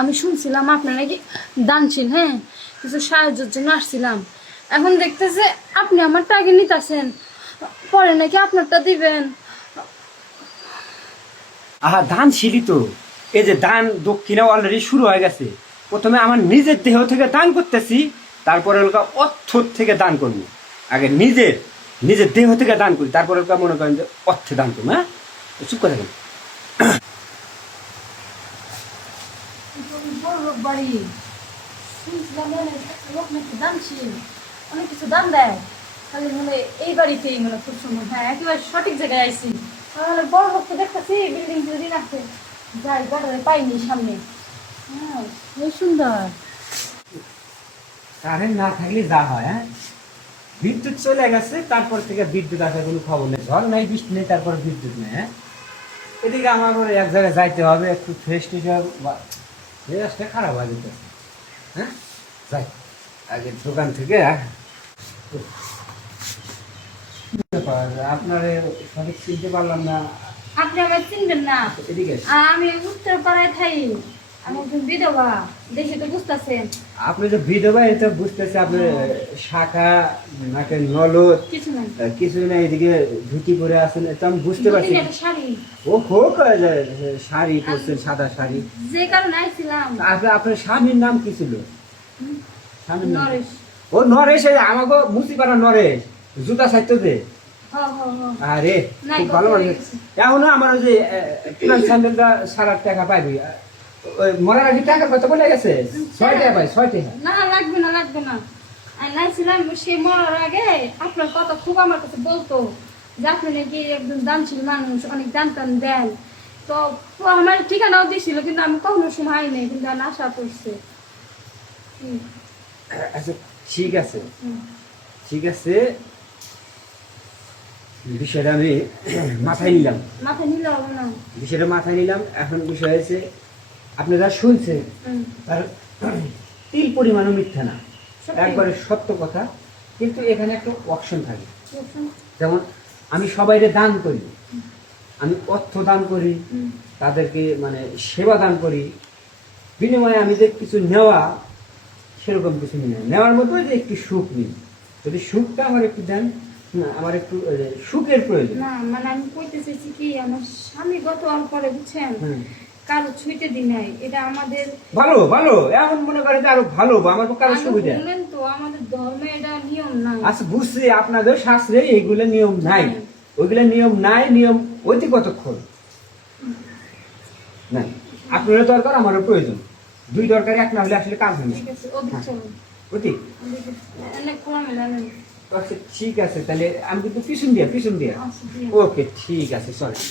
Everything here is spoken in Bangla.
আমি শুনছিলাম আপনার নাকি দানশীল, হ্যাঁ, কিছু সাহায্যের জন্য আসছিলাম। এখন দেখতেছে আপনি আমারটা আগে নিতেছেন, পরে নাকি আপনারটা দিবেন। আহা, দানশীলই তো। এই যে দান দক্ষিণা অলরেডি শুরু হয়ে গেছে। প্রথমে আমার নিজের দেহ থেকে দান করতেছি, তারপরে ওটা অর্থ থেকে দান করবো। আগে নিজের নিজের দেহ থেকে দান করি, তারপরে ওটা মনে করেন যে অর্থে দান করবো। হ্যাঁ, চুপ করে থাকেন। বাড়ি শুনছিলাম লোক নাকি দানশীল, অনেক কিছু দান দেয়। খালি মানে এই বাড়িতেই মানে খুব সুন্দর, হ্যাঁ একেবারে সঠিক জায়গায় আইসি। তাহলে বড় লোক তো দেখতেছি বিল্ডিং টিল্ডিং আছে, যাই বাড়ি পাইনি সামনে। হ্যাঁ খুব সুন্দর। কারেন্ট না থাকলে যা হয়, হ্যাঁ, বিদ্যুৎ চলে গেছে, তারপর থেকে বিদ্যুৎ আসার কোনো খবর নেই। ঝড় নাই, বৃষ্টি নেই, তারপর বিদ্যুৎ নেই। হ্যাঁ, এদিকে আমার এক জায়গায় যাইতে হবে, একটু ফ্রেশ ট্রেশ মেজাজটা খারাপ হয়ে যেতে। হ্যাঁ, যাই আগে দোকান থেকে। আপনার সঠিক চিনতে পারলাম না। আপনি আমার চিনবেন না? এদিকে আমি উত্তর পাড়ায় থাই, আমি একজন বিধবা, দেখে তো বুঝতেছেন। আপনি যে বিধবা এটা বুঝতেছে। আপনি শাখা নাকি নলদ কিছু নাই, কিছু না, এদিকে ধুতি পরে আছেন, এটা আমি বুঝতে পারছি। শাড়ি ও হোক, শাড়ি পরছেন, সাদা শাড়ি। যে কারণে আইছিলাম। আপনার স্বামীর নাম কি ছিল? স্বামীর নাম? নরেশ। ও নরেশ, আমাকে মুসিপাড়া নরেশ, জুতা সাইতো দে। আরে খুব ভালো মানুষ। এখনো আমার ওই যে স্যান্ডেলটা 7,8 টাকা পাইবি। ওই মরার আগে টাকা কত বলে গেছে? 6 টাকা পাই, 6 টাকা। না লাগবে না, লাগবে না। আমি নাইছিলাম সেই মরার আগে আপনার কথা খুব আমার কাছে বলতো যে আপনি নাকি একজন দানশীল মানুষ, অনেক দান টান দেন। তো আমার ঠিকানাও দিয়েছিল, কিন্তু আমি কখনো সময় নেই, কিন্তু আমি আশা করছি। আচ্ছা ঠিক আছে, ঠিক আছে, বিষয়টা আমি মাথায় নিলাম। মাথায় নিলে হবে না। বিষয়টা মাথায় নিলাম। এখন বিষয় হয়েছে, আপনি যা শুনছেন তার তিল পরিমাণও মিথ্যা না, একবারে সত্য কথা। কিন্তু এখানে একটা অপশন থাকে। যেমন আমি সবাইরে দান করি, আমি অর্থ দান করি, তাদেরকে মানে সেবা দান করি, বিনিময়ে আমি যে কিছু নেওয়া সেরকম কিছু নেই। নেওয়ার মতো যে একটু সুখ নিই, যদি সুখটা আমার একটু দেন, আমার একটু সুখের প্রয়োজন। না মানে আমি কইতে চাইছি কি, আমার স্বামী গত হওয়ার পরে বুঝছেন কারো ছুঁইতে দিন নাই, এটা আমাদের ভালো ভালো। এমন মনে করে যে আরো ভালো, আমার কারো সুবিধা। বললেন তো আমাদের ধর্মে এটা নিয়ম নাই। আচ্ছা বুঝছি, আপনাদের শাস্ত্রে এইগুলো নিয়ম নাই, ওইগুলো নিয়ম নাই। নিয়ম ওইটি কতক্ষণ নাই। আপনারও দরকার, আমারও প্রয়োজন, দুই দরকার এক না হলে আসলে কাজ হয় না। ঠিক আছে, ওদিক চলুন। ওদিক অনেক খোলামেলা নেই। আচ্ছা ঠিক আছে, তাহলে আমি কিন্তু পিছন দিয়া। ওকে ঠিক আছে, চলেন।